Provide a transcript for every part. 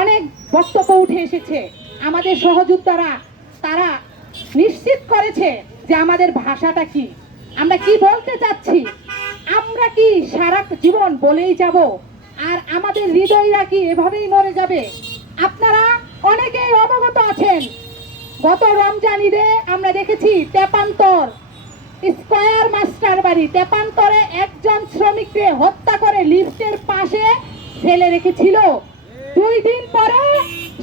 অনেক বক্তব্য উঠে এসেছে। আমাদের সহযোদ্ধারা তারা নিশ্চিত করেছে যে আমাদের ভাষাটা কি, আমরা কি বলতে চাচ্ছি, আমরা কি সারা জীবন বলেই যাব, আর আমাদের হৃদয়রা কি এভাবেই মরে যাবে? আপনারা অনেকেই অবগত আছেন, গত রমজান ঈদে আমরা দেখেছি তেপান্তর স্কয়ার মাস্টার বাড়ি তেপান্তরে একজন শ্রমিককে হত্যা করে লিফটের পাশে ফেলে রেখেছিল। 2 দিন পরে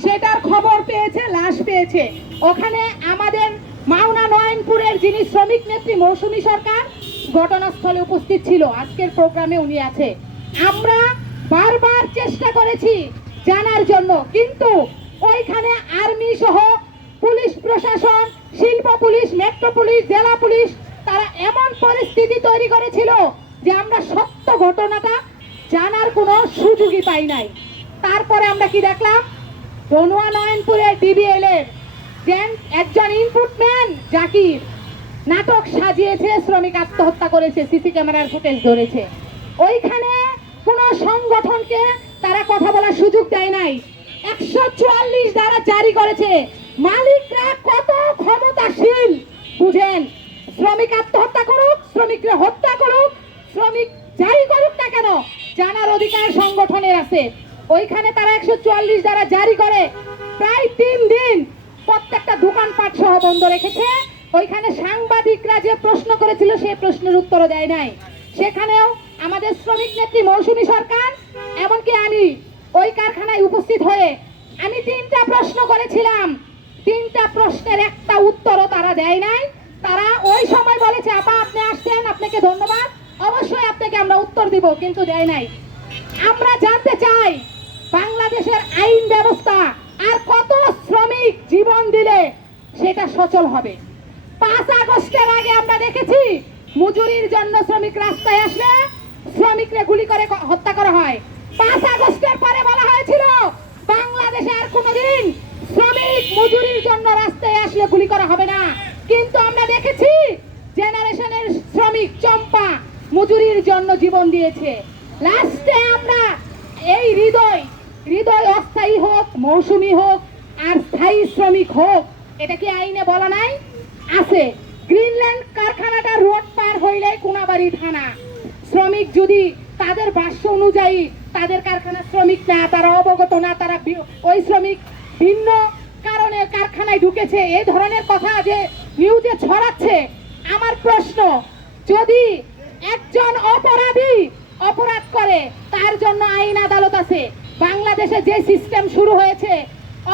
সেটার খবর পেয়েছে, লাশ পেয়েছে। ওখানে আমাদের মাওনা নয়নপুরের যিনি শ্রমিক নেত্রী মৌসুমী সরকার ঘটনাস্থলে উপস্থিত ছিল, আজকের প্রোগ্রামে উনি আছে। আমরা বারবার চেষ্টা করেছি জানার জন্য, কিন্তু ওইখানে আর্মি সহ পুলিশ প্রশাসন, শিল্প পুলিশ, মেট্রো পুলিশ, জেলা পুলিশ তারা এমন পরিস্থিতি তৈরি করেছিল যে আমরা সত্য ঘটনাটা জানার কোনো সুযোগই পাই নাই। তারপরে আমরা কি দেখলাম, বনুয়া নয়নপুরের ডিবিএল এর একজন ইনপুটম্যান জাকির নাটক সাজিয়েছে, শ্রমিক আত্মহত্যা করেছে, সিসি ক্যামেরার ফুটেজ ধরেছে। ওইখানে কোন সংগঠনকে তারা কথা বলার সুযোগ দেয় নাই। 144 ধারা জারি করেছে। মালিকরা কত ক্ষমতাশীল বুঝেন, শ্রমিক আত্মহত্যা করুক, শ্রমিকরা হত্যা করুক, শ্রমিক যাই করুক না কেন, জানার অধিকার সংগঠনের আছে। ওইখানে তারা 144 ধারা জারি করে প্রায় 3 দিন প্রত্যেকটা দোকানপাট সহ বন্ধ রেখেছে। ওইখানে সাংবাদিকরা যে প্রশ্ন করেছিল সেই প্রশ্নের উত্তর দেয় নাই। সেখানেও আমাদের শ্রমিক নেত্রী মৌসুমী সরকার, এমনকি আমি ওই কারখানায় উপস্থিত হয়ে আমি 3টা প্রশ্ন করেছিলাম, 3টা প্রশ্নের একটা উত্তরও তারা দেয় নাই। তারা ওই সময় বলেছে, আপা আপনি আসছেন, আপনাকে ধন্যবাদ, অবশ্যই আপনাকে আমরা উত্তর দিব, কিন্তু দেয় নাই। আমরা জানতে চাই বাংলাদেশের আইন ব্যবস্থা আর কত শ্রমিক জীবন দিলে সেটা সচল হবে। 5 আগস্টের আগে আমরা দেখেছি মজুরির জন্য শ্রমিক রাস্তায় আসলে শ্রমিকরা গুলি করে হত্যা করা হয়। 5 আগস্টের পরে বলা হয়েছিল বাংলাদেশে আর কোনোদিন শ্রমিক মজুরির জন্য রাস্তায় আসলে গুলি করা হবে না, কিন্তু আমরা দেখেছি জেনারেশনের শ্রমিক চম্পা মজুরির জন্য জীবন দিয়েছে। লাস্টে আমরা এই হৃদয় অস্থায়ী হোক, মৌসুমী হোক আর স্থায়ী শ্রমিক হোক, এটা কি আইনে বলা নাই? আছে। গ্রিনল্যান্ড কারখানাটা রোড পার হইলে কোনাবাড়ি থানা। শ্রমিক যদি তাদের ভাষ্য অনুযায়ী তাদের কারখানার শ্রমিক না, তারা অবগত না, তারা ওই শ্রমিক ভিন্ন কারণে কারখানায় ঢুকেছে, এই ধরনের কথা যে নিউজে ছড়াচ্ছে, আমার প্রশ্ন, যদি একজন অপরাধী অপরাধ করে তার জন্য আইন আদালত আছে। বাংলাদেশে যে সিস্টেম শুরু হয়েছে,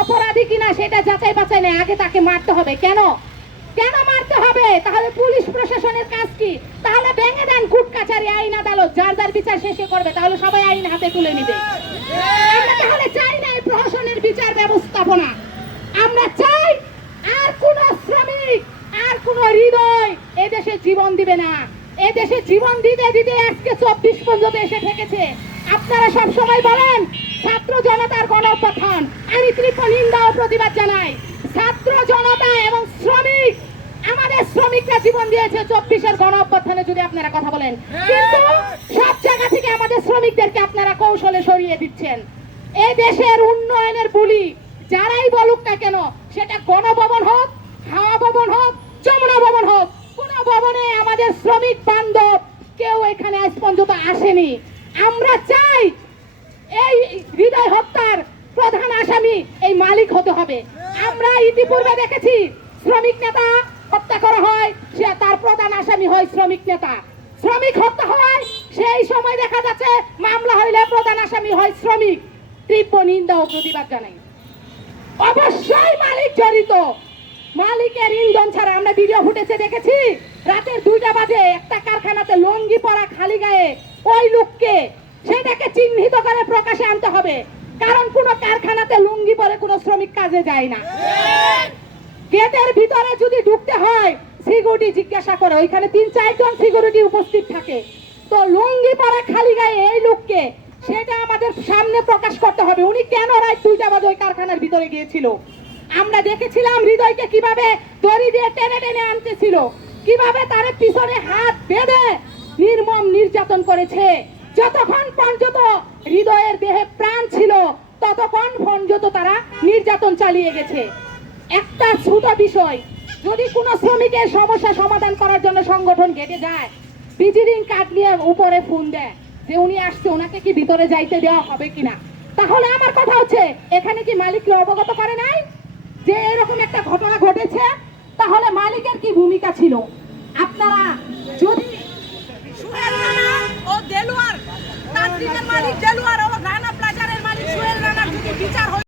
অপরাধী কিনা সেটা যাচাই বাছাই নেই, আগে তাকে মারতে হবে। কেন মারতে হবে? তাহলে পুলিশ প্রশাসনের কাজ কি? তাহলে ভেঙে দেন কোর্ট কাছারি, আইন আদালত, যার যার বিচার শেষে করবে, তাহলে সবাই আইন হাতে তুলে নিবে। আমরা তাহলে চাই না এই প্রশাসনের বিচার ব্যবস্থাপনা। আমরা চাই আর কোন শ্রমিক, আর কোন হৃদয় এদেশে জীবন দিবে না। এদেশে জীবন দিতে দিতে আজকে 24 পর্যন্ত এসে ঠেকেছে। আপনারা সব সময় বলেন ছাত্র জনতার গণঅভ্যুত্থান, আমি তীব্র নিন্দা ও প্রতিবাদ জানাই। ছাত্র জনতা এবং শ্রমিক, আমাদের শ্রমিকরা জীবন দিয়েছে 24-এর গণঅভ্যুত্থানে, যদি আপনারা কথা বলেন, কিন্তু সব জায়গা থেকে আমাদের শ্রমিকদেরকে আপনারা কৌশলে সরিয়ে দিচ্ছেন। এই দেশের উন্নয়নের বুলি যারাই বলুক না কেন, সেটা গণভবন হোক, হাওয়া ভবন হোক, যমুনা ভবন হোক, কোন ভবনে আমাদের শ্রমিক বান্ধব কেউ এখানে আজ পর্যন্ত আসেনি। আমরা চাই এই হৃদয় হত্যার প্রধান আসামি এই মালিক হতে হবে। আমরা ইতিপূর্বে দেখেছি শ্রমিক নেতা হত্যা করা হয়, সে তার প্রধান আসামি হয় শ্রমিক নেতা। শ্রমিক হত্যা হয়, সেই সময় দেখা যাচ্ছে মামলা হইলে প্রধান আসামি হয় শ্রমিক। তীব্র নিন্দা ও প্রতিবাদ জানাই। অবশ্যই মালিক জড়িত। মালিকের ইন্ধন ছাড়া আমরা ভিডিও ফুটেজে দেখেছি, রাতের 2টা বাজে একটা কারখানাতে লুঙ্গি পরা খালি গায়ে ওই লোককে, সেটাকে চিহ্নিত করে প্রকাশে আনতে হবে। কারণ কোন কারখানাতে লুঙ্গি পরে কোন শ্রমিক কাজে যায় না। গেটের ভিতরে যদি ঢুকতে হয়, সিকিউরিটি জিজ্ঞাসা করে, ওইখানে 3-4 জন সিকিউরিটি উপস্থিত থাকে। তো লুঙ্গি পরা খালি গায়ে এই লোককে, সেটা আমাদের সামনে প্রকাশ করতে হবে। উনি কেন রাত 2টা বাজে ওই কারখানার ভিতরে গিয়েছিল? আমরা দেখেছিলাম হৃদয়কে কিভাবে দড়ি দিয়ে টেনে টেনে আনতেছিল, কিভাবে তার পিছনে হাত বেঁধে নির্মম নির্যাতন করেছে। যতক্ষণ পর্যন্ত হৃদয়ের দেহে প্রাণ ছিল ততক্ষণ পর্যন্ত তারা নির্যাতন চালিয়ে গেছে। একটা ছোট বিষয়, যদি কোনো শ্রমিকের সমস্যা সমাধান করার জন্য সংগঠন গেটে যায়, ভিজিটিং কার্ড নিয়ে উপরে ফোন দেয় যে উনি আসছে, ওনাকে কি ভিতরে যাইতে দেওয়া হবে কিনা। তাহলে আমার কথা হচ্ছে, এখানে কি মালিককে অবগত করে নাই যে এরকম একটা ঘটনা ঘটেছে? তাহলে মালিকের কি ভূমিকা ছিল? আপনারা